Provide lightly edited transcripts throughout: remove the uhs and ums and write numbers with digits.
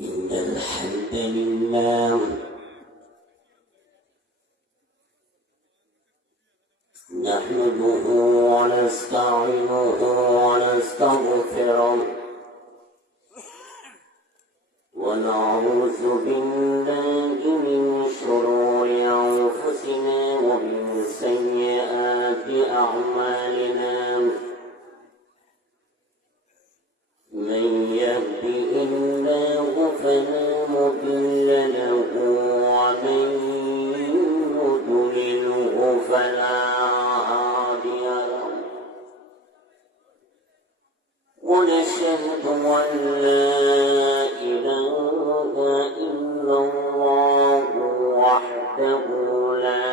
إن الحمد لله نحمده ونستعينه ونستغفره ونعوذ بالله من شرور أنفسنا ومن سيئات أعمالنا من يهده الله فلا مضل له ومن يضلله فلا هادي له ونشهد أن لا إله إلا الله وحده لا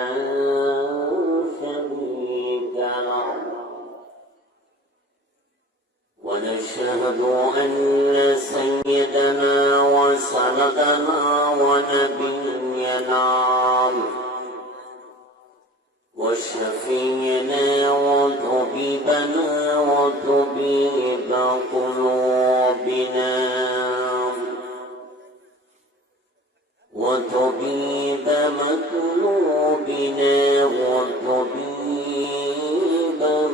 شريك له ونشهد أن سيدنا وسندنا ونبينا وشفينا وطبيبنا وطبيب قلوبنا وطبيب مقلوبنا وطبيب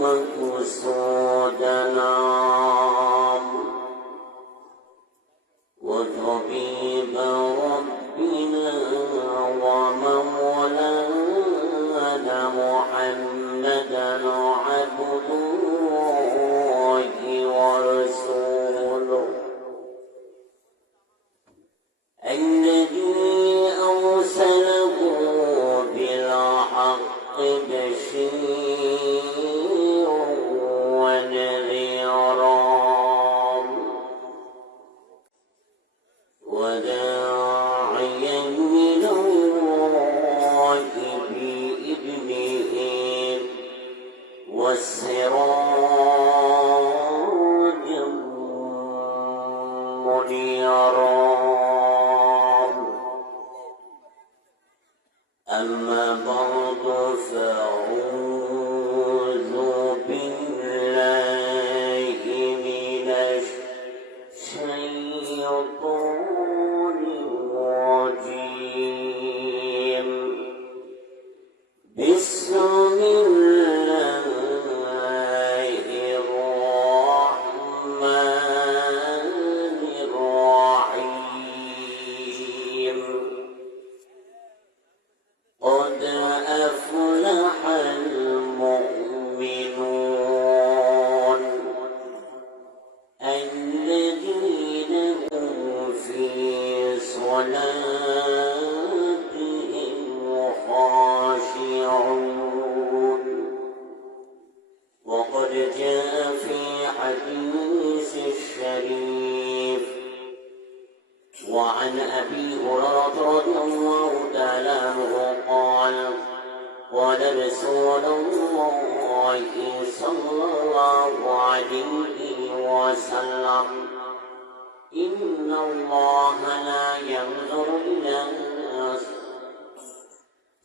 مقصودنا وطبيب ربنا ومولانا محمدا عبد الله ورسوله الذي أرسله بالحق بشيرا ونذيرا وداعيا إلى الله بإذنه والسراجا منيرا أما بعد فأعوذ بالله من الشيطان الرجيم بسم الله الرحمن الرحيم قد أفلح المؤمنون الذين هم في صلاتهم خاشعون وقد جاء في حديث الشريف وعن أبي هريرة رضي الله تعالى عنه قال قال رسول الله صلى الله عليه وسلم إن الله لا ينظر إلى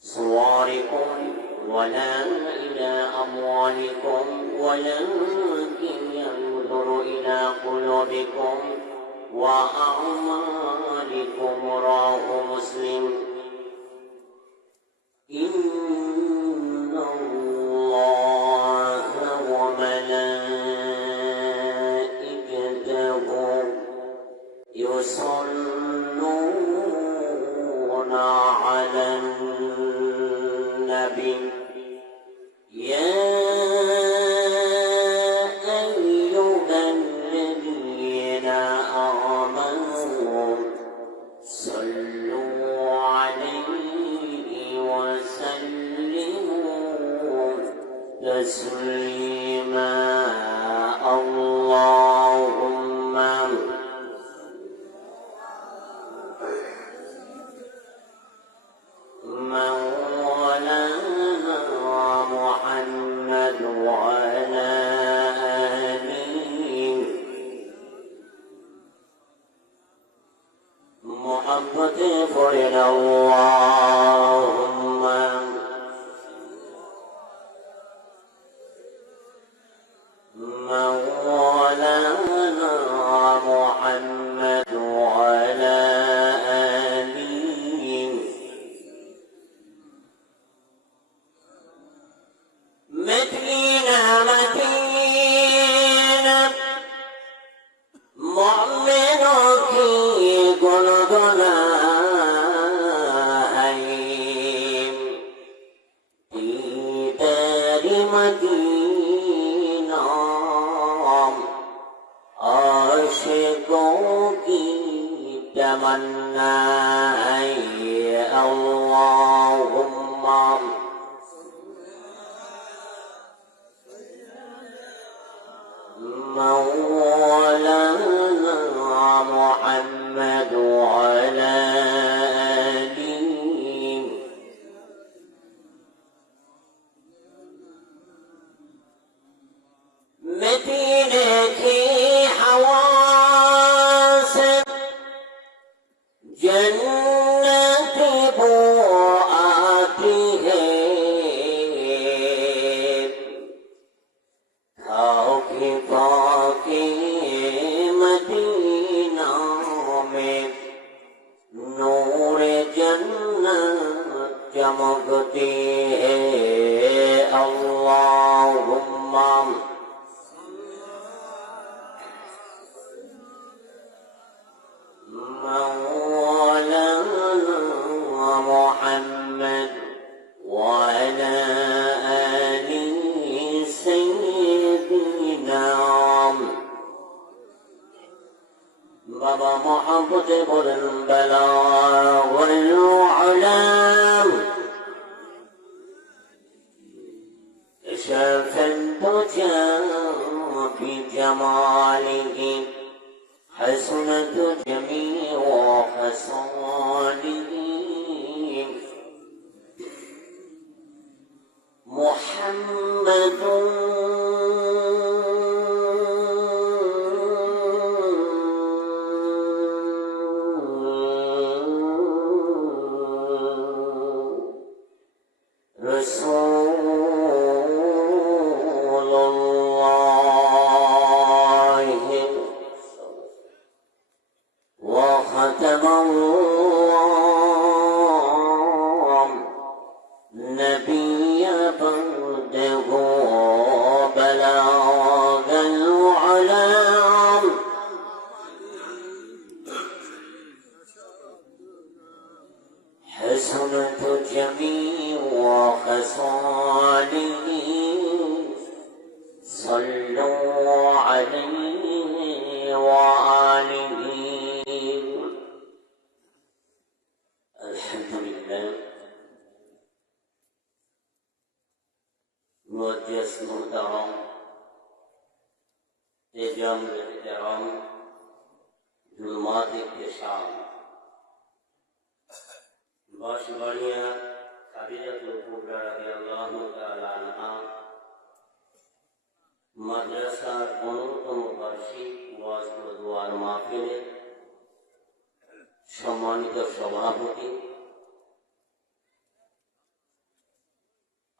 صوركم ولا إلى أموالكم ولكن ينظر إلى قلوبكم وأعمالكم رواه مسلم إن الله وملائكته يصلون على النبي يا أيها الذين آمنوا صلوا عليه وسلموا تسليما اللهم مولانا محمد وعلى آله محمد فرد اللهم مولانا محمد وعلى की तमन्ना है अल्लाहुम्मा मौलाना मुहम्मद वाला मदीने की हवा से जन्नत बो आती है खाओ के पाके मदीना में नूर जन्नत चमकती है अल्लाहुम्मा मौलाना मुहम्मद वाला आली सय्यिदना बाबा मोहब्बत बोलन बला वल उलम शरफन तुझा بجماله حسنت جميع خصاله محمد وختم الله نبي بعده بلاغ العلام حسنت جميع خصاله صلوا عليه وآله मुअज्जज़ मुहतरम एजाम एहतराम जुल्मात इख्तिशाम बाशबानिया खादिजातुल कुबरा রাদিয়াল্লাহু তাআলা আনহা মাদ্রাসার 15তম বার্ষিক ওয়াজ ও দোয়ার মাহফিলে সম্মানিত সভাপতি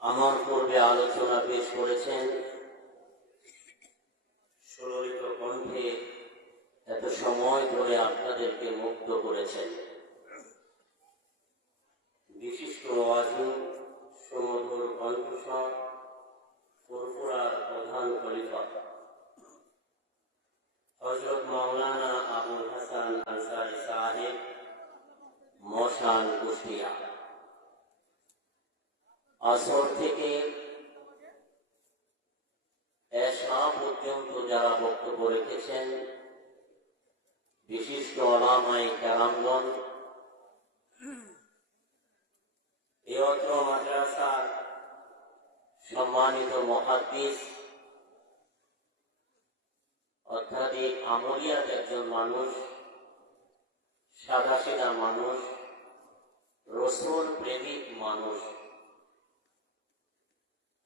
আমার পূর্বে আলোচনা পেশ করেছেন সুললিত কণ্ঠে এত সময় ধরে আপনাদেরকে মুগ্ধ করেছেন বিশিষ্ট ওয়াজি সুমধুর কণ্ঠস্বর ফুরফুরার প্রধান খলিফা হযরত মাওলানা আবুল হাসান আনসারী সাহেব মশান কুষ্টিয়া আসর থেকে এশা পর্যন্ত যারা বক্তব্য রেখেছেন বিশিষ্ট ওলামায়ে কেরামগণ এই অত্র মাদ্রাসার সম্মানিত মুহাদ্দিস অত্যাধিক আমলিয়াত একজন মানুষ সাদাসিধা মানুষ রসুল প্রেমিক মানুষ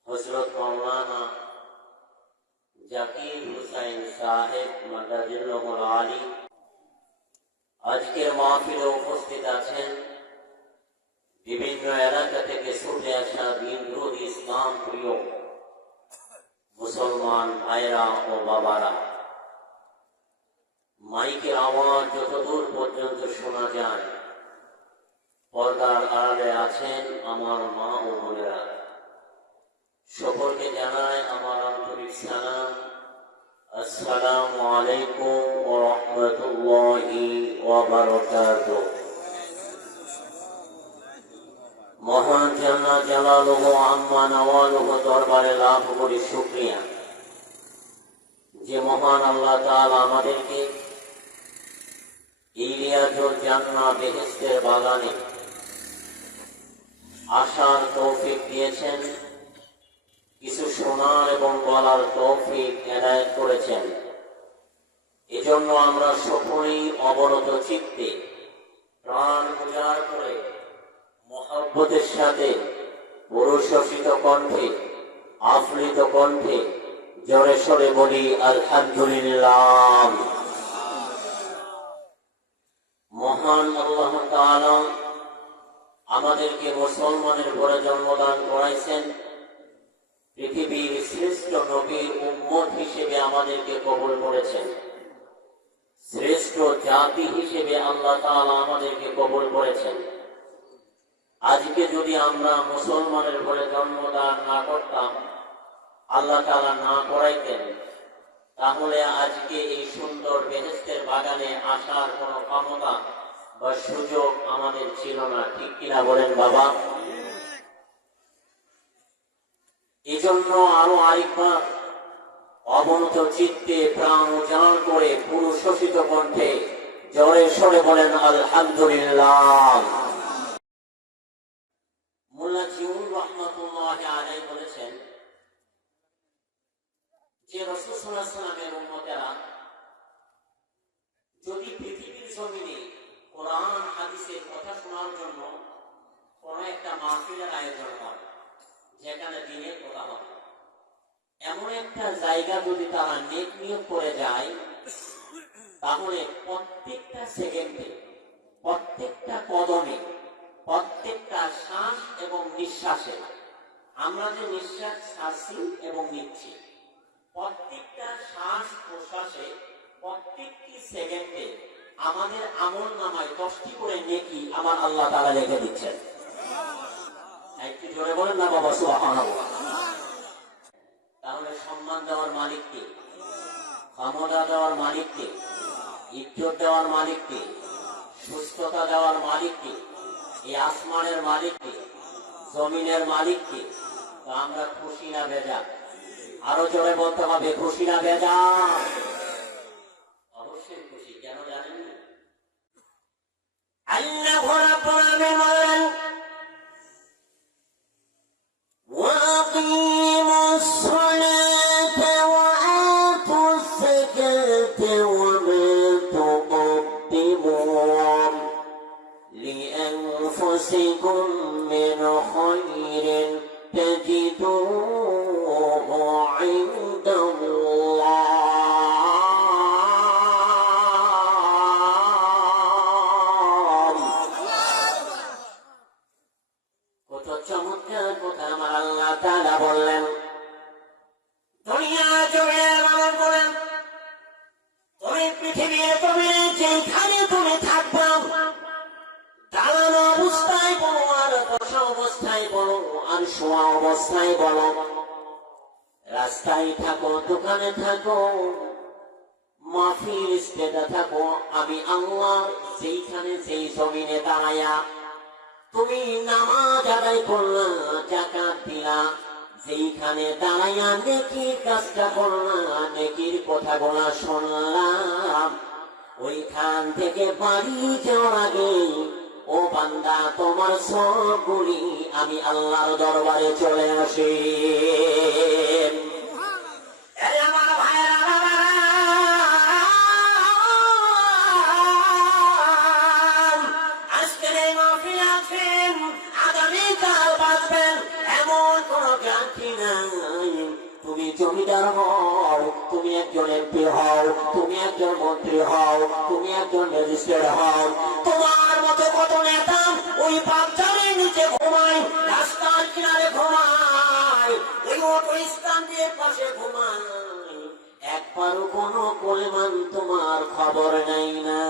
হযরত মাওলানা জাকির হুসাইন সাহেব মাদাজিল্লাহুল আলী আজকের মাহফিলে উপস্থিত আছেন বিভিন্ন এলাকা থেকে ছুটে আসা দিনবিরোধী ইসলাম প্রিয় মুসলমান ভাইরা ও বাবারা মাইকের আওয়াজ যতদূর পর্যন্ত শোনা যায় পর্দার আড়ালে আছেন আমার মা ও বোনেরা সকলকে জানাই আমার আন্তরিক সালাম আসসালামু আলাইকুম ওয়া রাহমাতুল্লাহি ওয়া বারাকাতুহু মহান জাল্লা জালালুহু আম্মা নওয়ালুহু দরবারে লাখ কোটি শুকরিয়া যে মহান আল্লাহ তাআলা আমাদেরকে এই রিয়াজুল জান্নাহ বেহেশতের বাগানে আসার তৌফিক দিয়েছেন, কিছু শোনার এবং বলার তৌফিক এনায়েত করেছেন। এজন্য আমরা সকলেই অবনত চিত্তে প্রাণ উজাড় করে মহব্বতের সাথে পুরুষসিত কণ্ঠে, আফ্রিত কণ্ঠে জোরে সরে বলি আলহামদুলিল্লাহ। মহান আল্লাহ তাআলা আমাদেরকে মুসলমানের ঘরে জন্মদান করাইছেন, পৃথিবীর শ্রেষ্ঠ নবীর উম্মত হিসেবে আমাদেরকে কবুল করেছেন, শ্রেষ্ঠ জাতি হিসেবে আল্লাহ তাআলা আমাদেরকে কবুল করেছেন। আজকে যদি আমরা মুসলমানের ঘরে জন্মদান না করতাম, আল্লাহ তাআলা না করাইতেন, তাহলে আজকে এই সুন্দর বেহেশতের বাগানে আসার কোনো ক্ষমতা বা সুযোগ আমাদের ছিল না। ঠিক কিনা বলেন বাবা? এজন্য আরো আরেকবার অবনত চিত্তে প্রাণ উজাড় করে পুরুষসিত কণ্ঠে জোরে সরে বলেন আলহামদুলিল্লাহ। মোল্লা জিউর রহমাতুল্লাহ আলাইহি বলেছেন যে রাসূল সাল্লাল্লাহু আলাইহি ওয়াসাল্লামের উম্মতেরা যদি পৃথিবীর জমিনে কোরআন হাদিসের কথা শোনার জন্য কোন একটা মাহফিলের আয়োজন হয়, যেখানে দ্বীনের কথা হবে, এমন একটা জায়গা যদি তারা নেক নিয়োগ করে যায়, তাহলে প্রত্যেকটা সেকেন্ডে, প্রত্যেকটা কদমে, প্রত্যেকটা শ্বাস এবং নিঃশ্বাসে, আমরা যে নিঃশ্বাস ছাড়ছি এবং নিচ্ছি, প্রত্যেকটা শ্বাস প্রশ্বাসে, প্রত্যেকটি সেকেন্ডে আমাদের আমল নামায় 10টি করে নেকি আমার আল্লাহ তাআলা লিখে দিচ্ছেন। একটু জোরে বলেন না বাবা সুবহানাল্লাহ। তাহলে সম্মান দেওয়ার মালিক কে? ক্ষমতা দেওয়ার মালিক কে? ইজ্জত দেওয়ার মালিক কে? সুস্থতা দেওয়ার মালিক কে? এই আসমানের মালিক কে? জমিনের মালিক কে? তো আমরা খুশি না বেজা? আরো জোরে বলতে হবে, খুশি না বেজা? অবশ্যই খুশি। কেন জানেন? আল্লাহ রাব্বুল আলামিন বলেন وَأَقِيمُوا الصَّلَاةَ وَآتُوا الزَّكَاةَ وَمَا تُقَدِّمُوا لِأَنفُسِكُم مِّنْ خَيْرٍ تَجِدُوهُ عِندَ اللَّهِ অবস্থায় বলো, রাস্তায় থাকো, দোকানে থাকো, মাহফিল স্টেজে থাকো, আমি আল্লাহ যেইখানে যেই জমিনে দাঁড়ায়া তুমি নামাজ আদায় করলা, যাকাত দিলা, যেইখানে দাঁড়ায়া নেকির কাজটা করলা, নেকির কথাগুলা শুনলাম, ওইখান থেকে বাড়ি যাওয়ার আগে ও বান্দা তোমার সবগুলি আমি আল্লাহর দরবারে চলে আসি। আমার ভাইরা, আজকের এই মাহফিল আছেন, আগামীকাল বাঁচবেন এমন কোন গ্যারান্টি নাই। তুমি জমিদার হও, তুমি একজন এমপি হও, তুমি একজন মন্ত্রী হও, তুমি একজন ম্যাজিস্ট্রেট হও, তোমার মতো কত নেতা ওই বাচ্চাদের নিচে ঘুমায়, রাস্তার কিনারে ঘুমায়, ওই অটো স্ট্যান্ডের পাশে ঘুমায়, একবারও কোনো পরিমাণ তোমার খবর নাই না।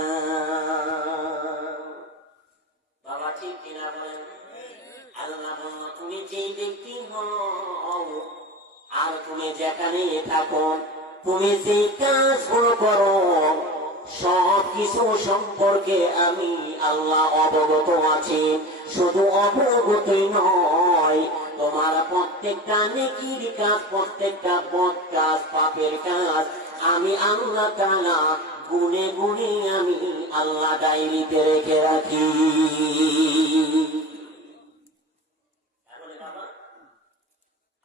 বাবা ঠিক কিনা বলেন? আল্লাহ বলল তুমি যে ব্যক্তি হও আর তুমি যেখানে থাকো, তুমি যে কাজগুলো করো, সব কিছু সম্পর্কে আমি আল্লাহ অবগত আছি। শুধু অবগতই নয়, তোমার প্রত্যেকটা নেকির কাজ, প্রত্যেকটা বদ কাজ, পাপের কাজ আমি আল্লাহ তাআলা গুনে গুনে আমি আল্লাহ ডায়েরিতে রেখে রাখি।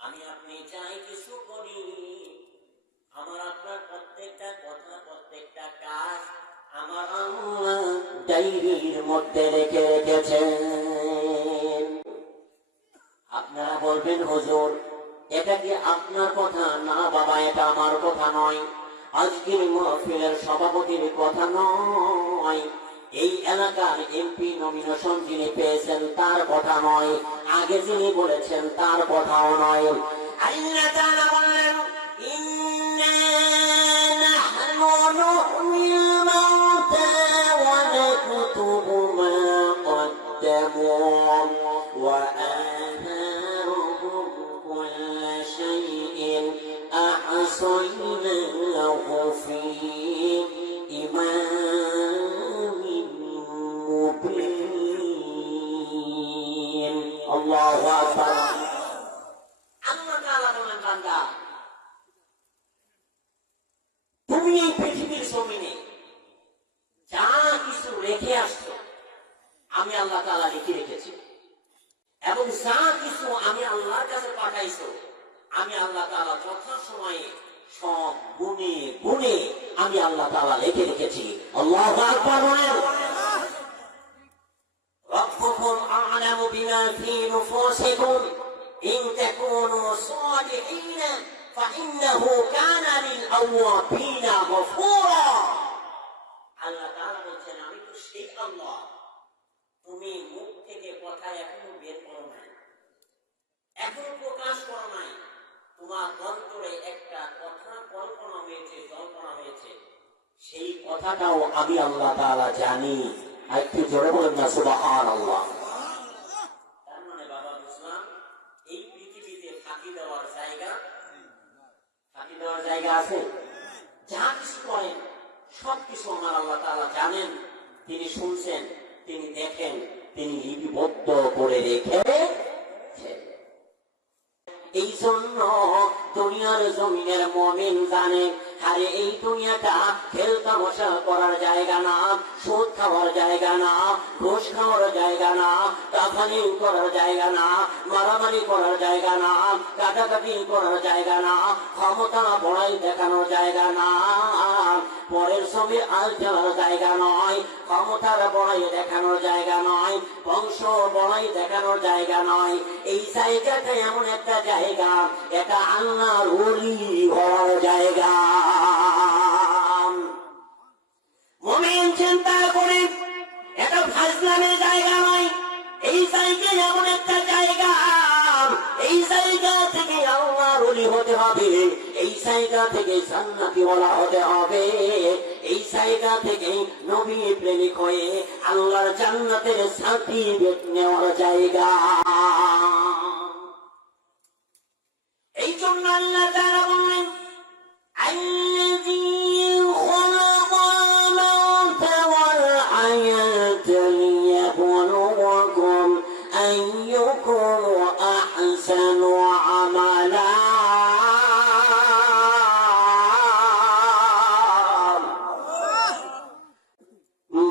আমি আপনি যাই কিছু করি, আমার আপনার প্রত্যেকটা কথা, প্রত্যেকটা কাজ আমার আল্লাহ ডায়েরির মধ্যে রেখে রেখেছেন। আপনারা বলবেন, হুজুর এটা কি আপনার কথা? না বাবা, এটা আমার কথা নয়, আজকের মাহফিলের সভাপতির কথা নয়, এই এলাকার এমপি নমিনেশন যিনি পেয়েছেন তার কথা নয়, আগে যিনি বলেছেন তার কথাও নয়। আল্লাহ তাআলা বললেন, ইন্না নাহনু নুহয়িল মাউতা ওয়া নাকতুবু মা কদ্দামু ওয়া আথারুহুম কুল্লা শাইইন আহসায়নাহু ফি ইমামিন মুবিন। আল্লাহু আকবার। আল্লাহ তাআলা বলেন, বান্দা তুমি এই পৃথিবীর জমিনে যা কিছু রেখে আসছো আমি আল্লাহ তাআলা লিখে রেখেছি, এবং যা কিছু আমি আল্লাহর কাছে পাঠাইছো আমি আল্লাহ তাআলা যথাসময়ে সব গুণে গুণে আমি আল্লাহ তাআলা লিখে রেখেছি। আল্লাহু আকবার। রব্বুকুম আ'লামু বিমা ফী নুফুসিকুম ইন তাকুনু সালিহিন ফাইন্নাহু কানা লিল আওয়াবিনা গফুরা। আল্লাহ তাআলা বলেন, আমি তো সেই আল্লাহ, তুমি মুখ থেকে কথা এখনো বের করো নাই, এখনো প্রকাশ করো নাই, তোমার অন্তরে একটা কথা কল্পনা হয়েছে, জল্পনা হয়েছে, সেই কথাটাও আমি আল্লাহ তাআলা জানি। একটু জোরে বলেন না সুবহানাল্লাহ। তার মানে বাবা বুঝলাম, এই পৃথিবীতে ফাঁকি দেওয়ার জায়গা আছে। যা কিছু করেন সবকিছু আমার আল্লাহ তাআলা জানেন, তিনি শুনছেন, তিনি দেখেন, তিনি লিপিবদ্ধ করে রেখেছেন। এই জন্য দুনিয়ার জমিনের মুমিন জানে, আরে এই দুনিয়াটা খেল তামাশা করার জায়গা না, সুদ খাওয়ার জায়গা না, ঘুষ খাওয়ার জায়গা না, টাকালি করার জায়গা না, মারামারি করার জায়গা না, কাটাকাটি করার জায়গা না, ক্ষমতা বড়াই দেখানোর জায়গা না, পরের ছবির আল দেওয়ার জায়গা নয়, ক্ষমতার বড়াই দেখানোর জায়গা নয়, বংশ বড়াই দেখানোর জায়গা নয়। এই জায়গাটা এমন একটা জায়গা, এটা আল্লাহর ওলি হওয়ার জায়গা। মুমিন চিন্তা করে, এটা ফাজলামের জায়গা নয়, এই জায়গা এমন একটা জায়গা, এই জায়গা থেকে আল্লাহর ওলি হতে হবে, এই জায়গা থেকে জান্নাতি ওয়ালা হতে হবে, এই জায়গা থেকে নবী প্রেমিক হয়ে আল্লাহর জান্নাতের সার্টিফিকেট নেওয়ার জায়গা। এই জন্য আল্লাহ তাআলা বললেন, আল্লাযী খালাকাল মাউতা ওয়াল হায়াতা লিয়াবলুয়াকুম আইয়ুকুম আহসানু আমালা।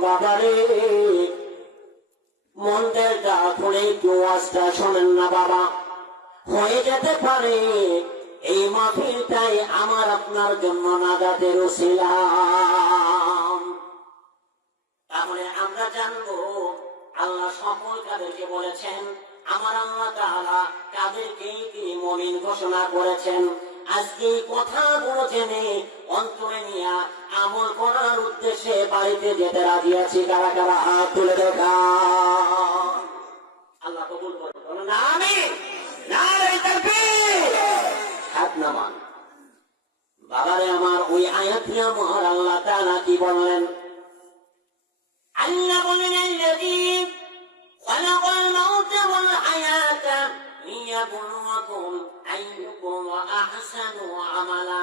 বাবারে, মন্দিরটা খুলে একটু ওয়াজটা শোনেন না বাবা। হয়ে যেতে পারে এই মাহফিলটাই আমার আপনার জন্য নাজাতের উসিলা। তাহলে আমরা জানবো আল্লাহ সকল কাদেরকে বলেছেন, আমার আল্লাহ তাআলা কাদেরকে কি মুমিন ঘোষণা করেছেন। আজকে এই কথাগুলো জেনে অন্তরে নিয়ে আমল করার উদ্দেশ্যে বাড়িতে যেতে রাজি আছি। কারা কারা হাত তুলে দেখা। আল্লাহ কবুল করুন, বলুন আমিন। নারে তাকবীর। হাত নামান। বাবারে আমার, ওই আয়াতে আমার আল্লাহ তাআলা কি বললেন? আল্লাহ বলেন, আল্লাযী খালাকাল মাউতা ওয়াল হায়াতা লিয়াবলুয়াকুম আইয়ুকুম আহসানু আমালা।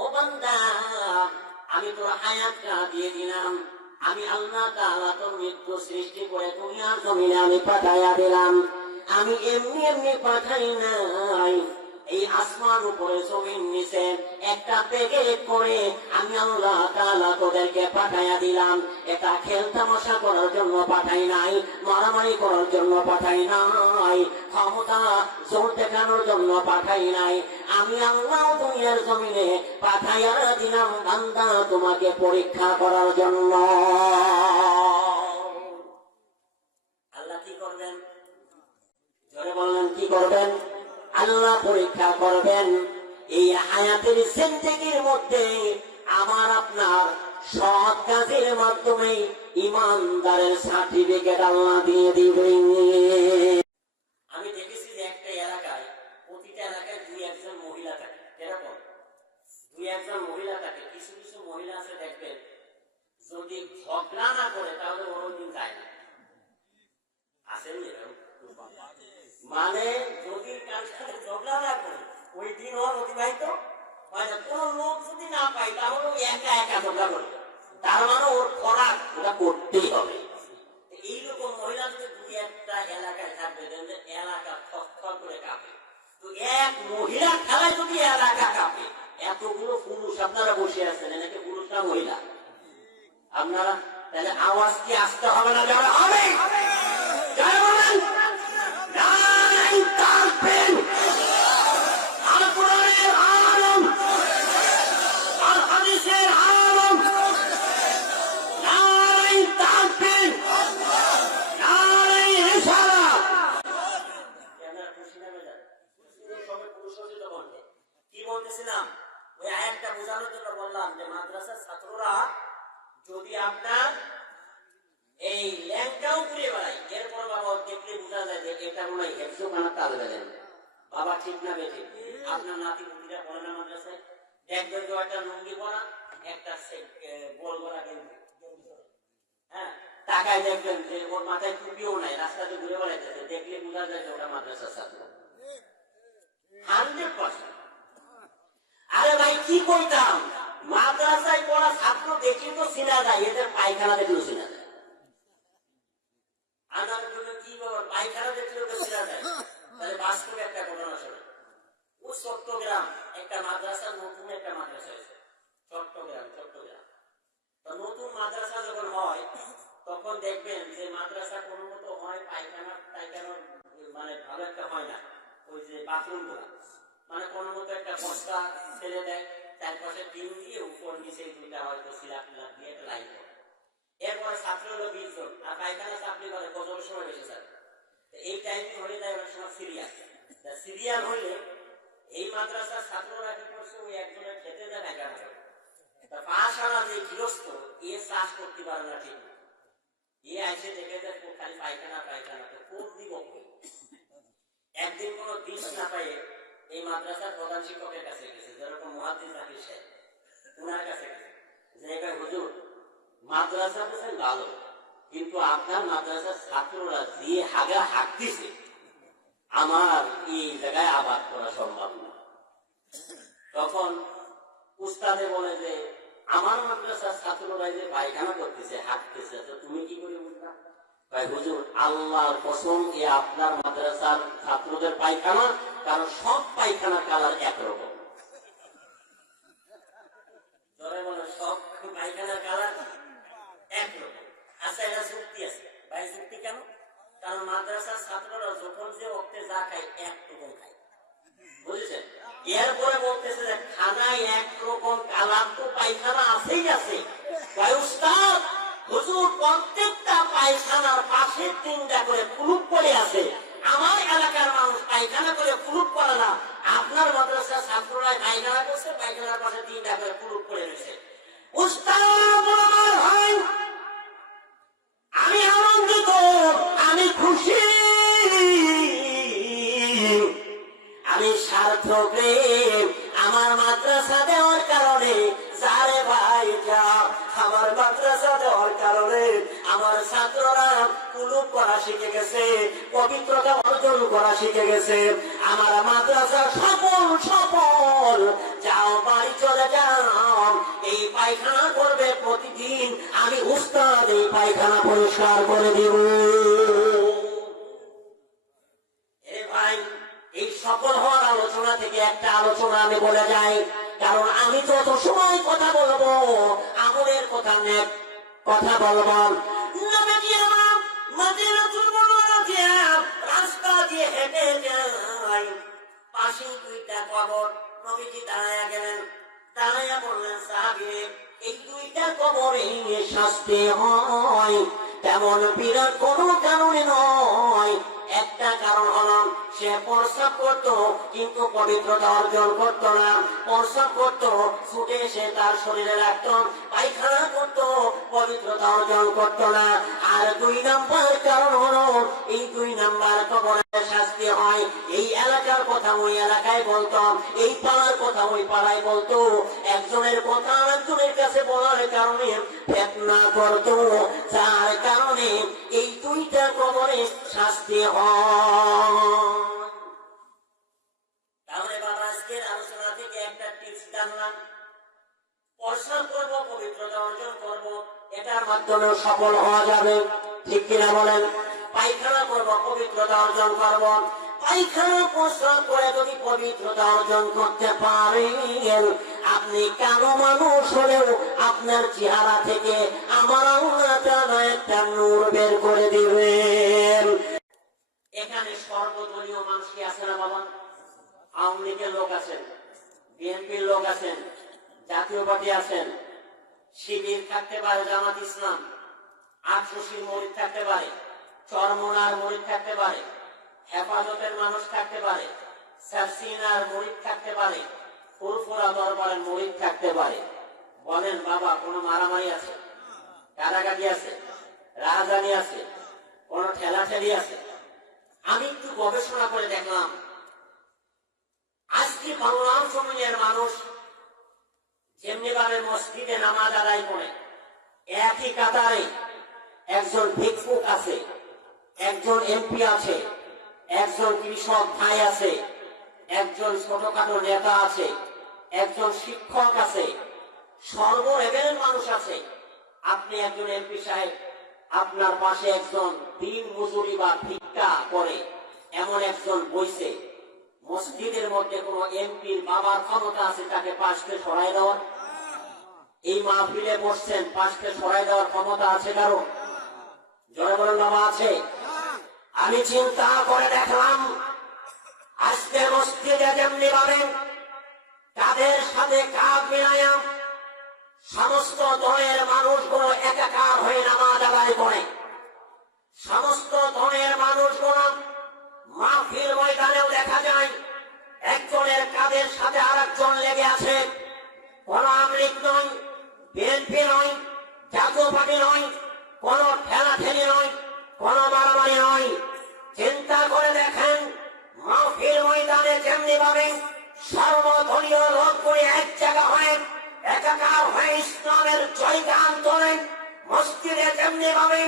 ও বান্দা, আমি তোর হায়াতটা দিয়ে দিলাম, আমি আল্লাহ তাআলা তোর মৃত্যু সৃষ্টি করে দুনিয়ার জমিনে আমি পাঠাইয়া দিলাম। আমি এমনি এমনি পাঠাই নাই, এই আসমান উপরে জমিন নিচে একটা প্যাকেট করে আমি আল্লাহ তাআলা তোদেরকে পাঠাইয়া দিলাম। এটা খেলতামশা করার জন্য পাঠাই নাই, মারামারি করার জন্য পাঠাই নাই, ক্ষমতা জোর দেখানোর জন্য পাঠাই নাই। আমি আল্লাহ দুনিয়ার জমিনে পাঠাইয়া দিলাম বান্দা তোমাকে পরীক্ষা করার জন্য। আল্লাহ কি করবেন? জোরে বললেন কি করবেন? আল্লাহ পরীক্ষা করবেন। এই হায়াতের জিন্দেগির মধ্যে আমার আপনার সৎ কাজের মাধ্যমে ইমানদারের সার্টিফিকেট আল্লাহ দিয়ে দিবেন। আমি দেখেছি যে একটা এলাকায়, প্রতিটা এলাকায় দুই একজন মহিলা থাকে। এরকম দুই একজন মহিলা থাকে। কিছু কিছু মহিলা আছে দেখবেন, যদি ঝগড়া না করে তাহলে ওর দিন যায় না। আসেননি এরকম? মানে যদি কার সাথে ঝগড়া না করে ওই দিন ওর অতিবাহিত হয় না। কোন লোক যদি না পাই তাহলে একা একা ঝগড়া করে, তার মানে ওর খোরাক ওটা করতেই হবে। এইরকম মহিলা যদি দুই একটা এলাকায় থাকবে, এলাকা থর করে কাঁপে। তো এক মহিলা খেলায় যদি এলাকা কাঁপে, এতগুলো পুরুষ আপনারা বসে আছেন, নাকি পুরুষ না মহিলা? আপনারা তাহলে আওয়াজ কি আসতে হবে না? যারা হবে যারা বলেন কি বলতেছিলাম? ওই আয়াতটা বোঝানোর জন্য বললাম যে মাদ্রাসার ছাত্ররা যদি আপনার এই ল্যাংটাও ঘুরে বেড়ায়, এরপর বাবা দেখলে বোঝা যায় যে এটা মনে হয় হেফজোখানা তাল বেড়েন। বাবা ঠিক না বেঠিক? আপনার নাতি পুতিরা পড়ে না মাদ্রাসায়, দেখবেন যে একটা লুঙ্গি পরা, একটা গোল গলা গেঞ্জি, হ্যাঁ, টাকায় দেখবেন যে ওর মাথায় টুপিও নাই, রাস্তাতে ঘুরে বেড়াইতেছে, দেখলে বোঝা যায় যে ওটা মাদ্রাসার ছাত্র 100%। আরে ভাই কি কইতাম, মাদ্রাসায় পড়া ছাত্র দেখলে তো চিনা যায়, এদের পায়খানা দেখলেও চিনা যায়। আনার জন্য কি ব্যাপার, পায়খানা দেখলেও তো চিনা যায়। তাহলে বাস্তবে একটা ঘটনা শোনে। ও চট্টগ্রাম একটা মাদ্রাসা, নতুন একটা মাদ্রাসা হয়েছে চট্টগ্রাম। তো নতুন মাদ্রাসা যখন হয় তখন দেখবেন যে মাদ্রাসা কোনো মতো হয়, পায়খানা মানে ভালো একটা হয় না। ওই যে বাথরুম গুলা মানে কোনো মতো একটা বস্তা ফেলে দেয়, তার পাশে টিন দিয়ে উপর নিচে দুইটা হয়তো সিলাপ টিলাপ দিয়ে একটা লাইন করে। এরপরে ছাত্র হলো 20 জন, আর পায়খানা চাপলি করে কজনের সময় বেশি যাবে। এই টাইমে হয়ে যায় অনেক সময় সিরিয়াল হইলে এই মাদ্রাসার ছাত্ররা কি করছে, ওই একজনের খেতে যায় পায়খানা করে। পাশ আনা যে গৃহস্থ এ চাষ করতে পারে না, ঠিক এ আইসে দেখে যায় খালি পায়খানা, তো কোন দিব। একদিন কোন দিন না পাইয়ে এই মাদ্রাসার প্রধান শিক্ষকের কাছে গেছে, যেরকম মুহাদ্দিস জাকির সাহেব, উনার কাছে গেছে যে হুজুর মাদ্রাসা বলছেন ভালো, কিন্তু আপনার মাদ্রাসার ছাত্ররা যে হাগা হাঁকতেছে আমার এই জায়গায় আবাদ করা সম্ভব না। তখন উস্তাদে বলে যে আমার মাদ্রাসার ছাত্ররা যে পায়খানা করতেছে, হাঁটতেছে, তো তুমি কি করে বুঝলা? ভাই হুজুর আল্লাহর কসম, এ আপনার মাদ্রাসার ছাত্রদের পায়খানা, কারণ সব পায়খানা কালার একরকম। ধরে বলো সব পায়খানার কালার একরকম। আচ্ছা, এটা যুক্তি আছে ভাই। যুক্তি কেন? কারণ মাদ্রাসার ছাত্ররা যখন যে ওক্তে যা খায় একরকম খায়, বুঝেছেন? এরপরে বলতেছে যে খানায় একরকম কালার তো পায়খানা আছেই আছে। ভাই উস্তাদ হুজুর প্রত্যেকটা পায়খানার পাশে 3টা করে কুলুপ পড়ে আছে, আমার এলাকার মানুষ পায়খানা করে কুলুপ করে না, আপনার মাদ্রাসার ছাত্ররা পায়খানা করছে, পায়খানার পাশে 3টা করে কুলুপ পড়ে রয়েছে। উস্তাদ ভাই আমি আনন্দিত, আমি খুশি, আমি সার্থক রে। আমার মাদ্রাসা দেওয়ার কারণে সারে ভাই যা, আমার মাদ্রাসা দেওয়ার কারণে আমার ছাত্ররা কুলুপ করা শিখে গেছে, পবিত্রতা অর্জন করা শিখে গেছে। আমার মাদ্রাসা সফল। যাও বাড়ি চলে যাও, এই পায়খানা করবে প্রতিদিন, আমি উস্তাদ এই পায়খানা পরিষ্কার করে দিব। ভাই এই সফল হওয়ার আলোচনা থেকে আমি বলে যাই, কারণ আমি যত সময় কথা বলবো আমলের কথা নেক কথা বলবো। নবীজি আমার মদিনাতুল মুনাওয়ারা রাস্তা দিয়ে হেঁটে যায়, পাশে দুইটা কবর। নবীজি দাঁড়ায়া গেলেন, দাঁড়ায়া বললেন, সাহাবী এই দুইটা কবরে শাস্তি হয় তেমন বিরাট কোনো কারণে নয়। একটা কারণ হলো সে প্রস্রাব করত কিন্তু পবিত্রতা অর্জন করত না, প্রস্রাব করত ছুটে এসে তার শরীরে রাখত, পায়খানা করত পবিত্রতা অর্জন করত না। আর 2 নাম্বার কারণ হলো এই 2 নাম্বার কবরে শাস্তি হয়। এই এলাকার কথা ওই এলাকায় বলতো, এই পাড়ার কথা ওই পাড়ায় বলতো, একজনের কথা আরেকজনের কাছে বলার কারণে ফিতনা করত, যার কারণে এই 2টা কবরে শাস্তি হয়। তাহলে বাবা আজকের আলোচনা থেকে একটা টিপস জানলাম, প্রস্রাব করবো পবিত্রতা অর্জন করব, এটার মাধ্যমে সফল হওয়া যাবে, ঠিক কিনা বলেন? পায়খানা করবো পবিত্রতা অর্জন করব, পায়খানা প্রস্রাব করে যদি পবিত্রতা অর্জন করতে পারেন, আপনি কালো মানুষ হলেও আপনার চেহারা থেকে আমার আল্লাহ তাআলা একটা নূর বের করে দিবেন। এখানে সর্বদলীয় মানুষ কি আছে না বাবা? আওয়ামী লীগের লোক আছেন, বিএনপির লোক আছেন, জাতীয় পার্টি আছেন, শিবির থাকতে পারে, জামাত ইসলাম, আটশোশির মরিদ থাকতে পারে, চরমোনার মরিদ থাকতে পারে, হেফাজতের মানুষ থাকতে পারে, সারসিনার মরিদ থাকতে পারে, ফুরফুরা দরবারের মরিদ থাকতে পারে। বলেন বাবা, কোন মারামারি আছে, কারাগারি আছে, রাজধানী আছে, কোন ঠেলাঠেলি আছে? আমি একটু গবেষণা করে দেখলাম, আজকে বাংলার জমিনের মানুষ যেমনি ভাবে মসজিদে নামাজ আদায় করে, একই কাতারে একজন ভিক্ষুক আছে, একজন এমপি আছে, একজন কৃষক ভাই আছে, একজন ছোটখাটো নেতা আছে, একজন শিক্ষক আছে, সর্ব লেভেলের মানুষ আছে। আপনি একজন এমপি সাহেব, আপনার পাশে একজন দিন মজুরি বা ভিক্ষা করে এমন একজন বইছে, মসজিদের মধ্যে কোন এমপির বাবার ক্ষমতা আছে তাকে পাশে সরাই দেওয়ার? এই মাহফিলে বসছেন, পাশে সরাই দেওয়ার ক্ষমতা আছে কারো? জোরে বলেন বাবা, আছে? আমি চিন্তা করে দেখলাম, আজকে মসজিদে যেমনি ভাবে তাদের সাথে কাঁধ মিলাইয়া সমস্ত দলের মানুষগুলো একাকার হয়ে নামাজ আদায় করে, সমস্ত দলের মানুষগুলো মাহফিল ময়দানেও দেখা যায় একজনের কাঁধের সাথে আর একজন লেগে আছে। কোন আওয়ামী লীগ নয়, বিএনপি নয়, জাতীয় পার্টি নয়, কোন ঠেলাঠেলি নয়, কোন মারামারি নয়। চিন্তা করে দেখেন, মাহফিল ময়দানে যেমনি ভাবে সর্বদলীয় লোক করে এক জায়গা হয়ে একাকার হয়ে ইসলামের জয়গান তোলেন, মসজিদে যেমনি ভাবে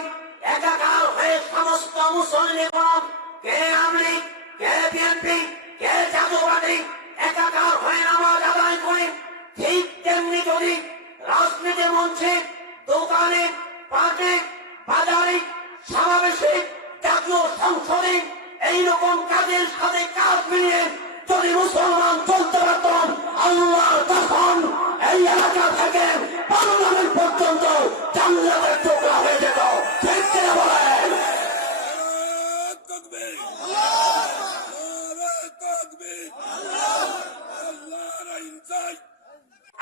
একাকার হয়ে সমস্ত মুসলমান, কে আওয়ামী লীগ, কে বিএনপি, কে জাতীয় পার্টি একাকার হয়ে নামাজ আদায় করে, ঠিক তেমনি যদি রাজনীতির মঞ্চে, দোকানে, পার্কে, বাজারে, সমাবেশে, জাতীয় সংসদে এইরকম কাজের সাথে কাজ মিলিয়ে যদি মুসলমান চলতে পারতাম, আল্লাহ তখন এই এলাকা থেকে পার্লামেন্ট পর্যন্ত জান্নাতের টুকরা হয়ে যেত। ঠিক কিনা বলেন?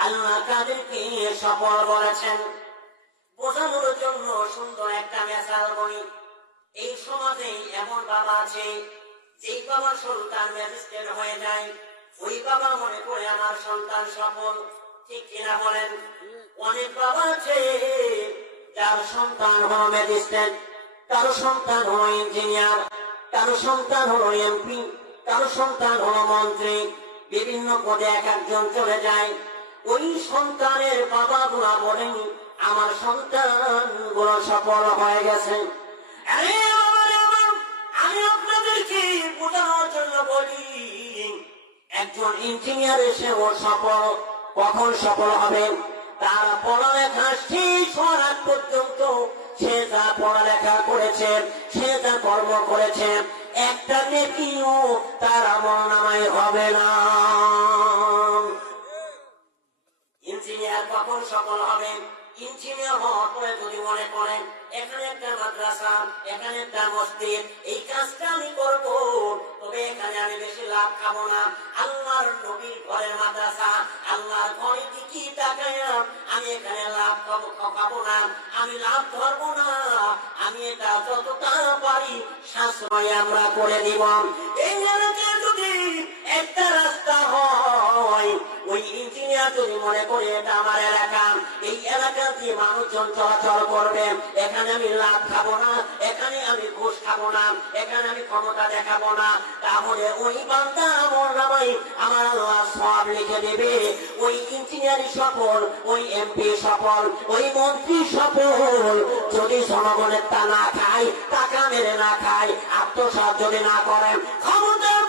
আল্লাহ কাদেরকে সফল বলেছেন বোঝানোর জন্য সুন্দর একটা মেসাল বলি। এই সমাজে এমন বাবা আছে, যেই বাবার সন্তান ম্যাজিস্ট্রেট হয়ে যায়, ওই বাবা মনে করে আমার সন্তান সফল। ঠিক কিনা বলেন? অনেক বাবা আছে যার সন্তান হলো ম্যাজিস্ট্রেট, কারো সন্তান হলো ইঞ্জিনিয়ার, কারো সন্তান হলো এমপি, কারো সন্তান হলো মন্ত্রী, বিভিন্ন পদে এক একজন চলে যায়। ওই সন্তানের বাবা গুলা বলেন আমার সন্তান গুলো সফল হয়ে গেছে। আমি আপনাদেরকে বোঝানোর জন্য বলি, একজন ইঞ্জিনিয়ার এসে ও সফল কখন সফল হবে? তার পড়ালেখা শেষ হওয়ার আগ পর্যন্ত সে যা পড়ালেখা করেছে, সে যা কর্ম করেছে, একটা নেকিও তার আমলনামায় হবে না। সফল হবেন। ইঞ্জিনিয়ার হওয়ার পরে যদি মনে করেন এখানে একটা মাদ্রাসা, এখানে একটা মসজিদ, এই কাজটা আমি করব, তবে এখানে আমি বেশি লাভ খাবো না। আল্লাহর নবীর ঘরের মাদ্রাসা, আল্লাহর ঘরে কি টাকায় আমি এখানে লাভ খাবো না, আমি লাভ ধরবো না, আমি এটা যতটা পারি সাশ্রয় আমরা করে দিব। এই এলাকায় যদি একটা রাস্তা হয়, ওই ইঞ্জিনিয়ার যদি মনে করে এটা আমার এলাকা, এই এলাকা দিয়ে মানুষজন চলাচল করবে, এখানে আমি লাভ খাবো না, এখানে আমি ঘুষ খাবো না, এখানে আমি ক্ষমতা দেখাবো না, তাহলে ওই বান্দা আমার নামাই আমার আল্লাহ সব লিখে দেবে। ওই ইঞ্জিনিয়ার সফল, ওই এমপি সফল, ওই মন্ত্রী সফল, যদি জনগণের তা না খায়, টাকা মেরে না খায়, আত্মসাৎ যদি না করেন, ক্ষমতার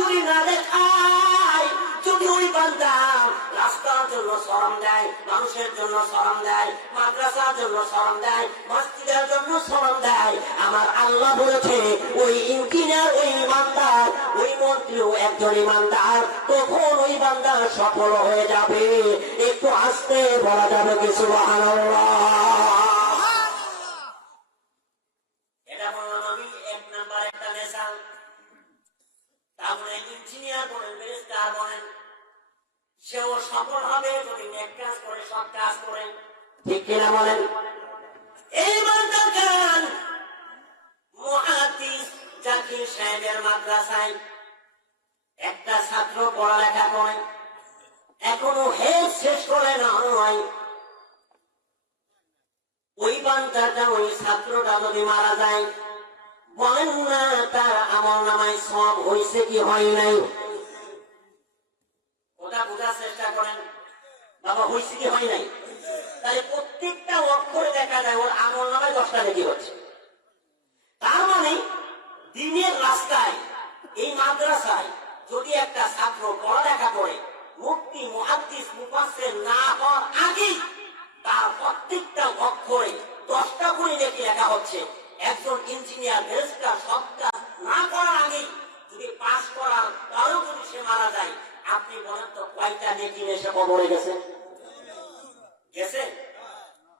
যদি না দেখায়, যদি ওই বান্দা রাস্তার জন্য শ্রম দেয়, মানুষের জন্য শ্রম দেয়, মাদ্রাসার জন্য শ্রম দেয়, মসজিদের জন্য শ্রম দেয়, আমার আল্লাহ বলেছে ওই ইঞ্জিনিয়ার, ওই ইমানদার, ওই মন্ত্রীও একজন ইমানদার, তখন ওই বান্দা সফল হয়ে যাবে। একটু আস্তে বলা যাবে কি সুবহানাল্লাহ। এটা বলল নবী এক নাম্বার একটা নেশা। তারপরে ইঞ্জিনিয়ার বলেন, ব্যারিস্টার বলেন, সেও সফল হবে যদি নেক কাজ করে, সৎ কাজ করে, ঠিক কিনা বলেন? এইবার দেখেন মুহাদ্দিস জাকির সাহেবের মাদ্রাসায় একটা ছাত্র পড়ালেখা করে, এখনো হেড শেষ করে না হয়, ওই বান্দাটা, ওই ছাত্রটা যদি মারা যায়, বলেন না তার আমল নামায় সব হয়েছে কি হয় নাই? ওটা বোঝার চেষ্টা করেন, বাবা হয়েছে কি হয় নাই? তাহলে প্রত্যেকটা অক্ষরে দেখা যায় ওর আমল নামায় 10টা নেকি হচ্ছে। তার মানে দিনের রাস্তায়, এই মাদ্রাসায় যদি একটা ছাত্র পড়ালেখা করে, মুফতি, মুহাদ্দিস, মুফাসসির না হওয়ার আগেই তার প্রত্যেকটা অক্ষরে 10টা করে নেকি লেখা হচ্ছে। একজন ইঞ্জিনিয়ার, ব্যারিস্টার সব কাজ না করার আগেই যদি পাস করার পরেও যদি সে মারা যায়, আপনি বলেন তো কয়টা নেকি এসে কবরে গেছে? গেছে?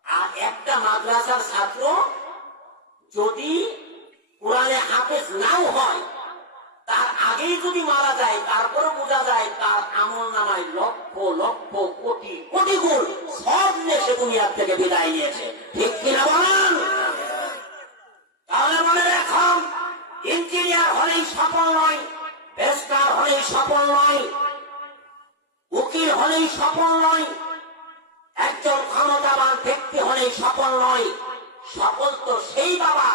আর একটা মাদ্রাসার ছাত্র যদি কোরআনে হাফেজ নাও হয়, তার আগেই যদি মারা যায়, তারপরে বোঝা যায় তার আমল নামায় লক্ষ লক্ষ কোটি কোটি গুণ সব নিয়ে সে দুনিয়ার থেকে বিদায় নিয়েছে, ঠিক কিনা বলেন? তাহলে মনে রাখুন, ইঞ্জিনিয়ার হলেই সফল নয়, ব্যারিস্টার হলেই সফল নয়, উকিল হলেই সফল নয়, একজন ক্ষমতাবান ব্যক্তি হলেই সফল নয়। সফল তো সেই বাবা,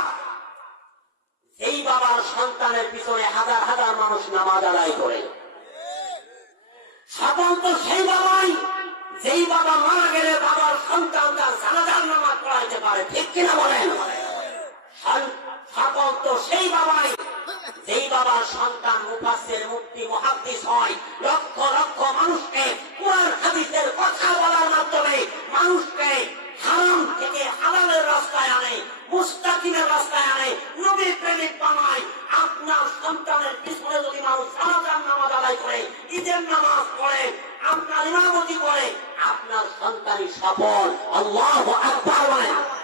যেই বাবার সন্তানের পিছনে হাজার হাজার মানুষ নামাজ আদায় করে। সফল তো সেই বাবাই, যেই বাবা মারা গেলে বাবার সন্তান তার জানাজার নামাজ পড়াইতে পারে, ঠিক কিনা বলেন? সফল তো সেই বাবাই, যেই বাবার সন্তান মুফাসসির, মুফতি, মুহাদ্দিস হয়, লক্ষ লক্ষ মানুষকে কুরআন হাদিসের কথা বলার মাধ্যমে মানুষকে হারাম থেকে হালালের রাস্তায় আনে, মুস্তাকিমের রাস্তায় আনে, নবী প্রেমিক বানায়। আপনার সন্তানের পিছনে যদি মানুষ জানাজার নামাজ আদায় করে, ঈদের নামাজ পড়ে, আপনার ইমামতি করে, আপনার সন্তানই সফল। আল্লাহু আকবার।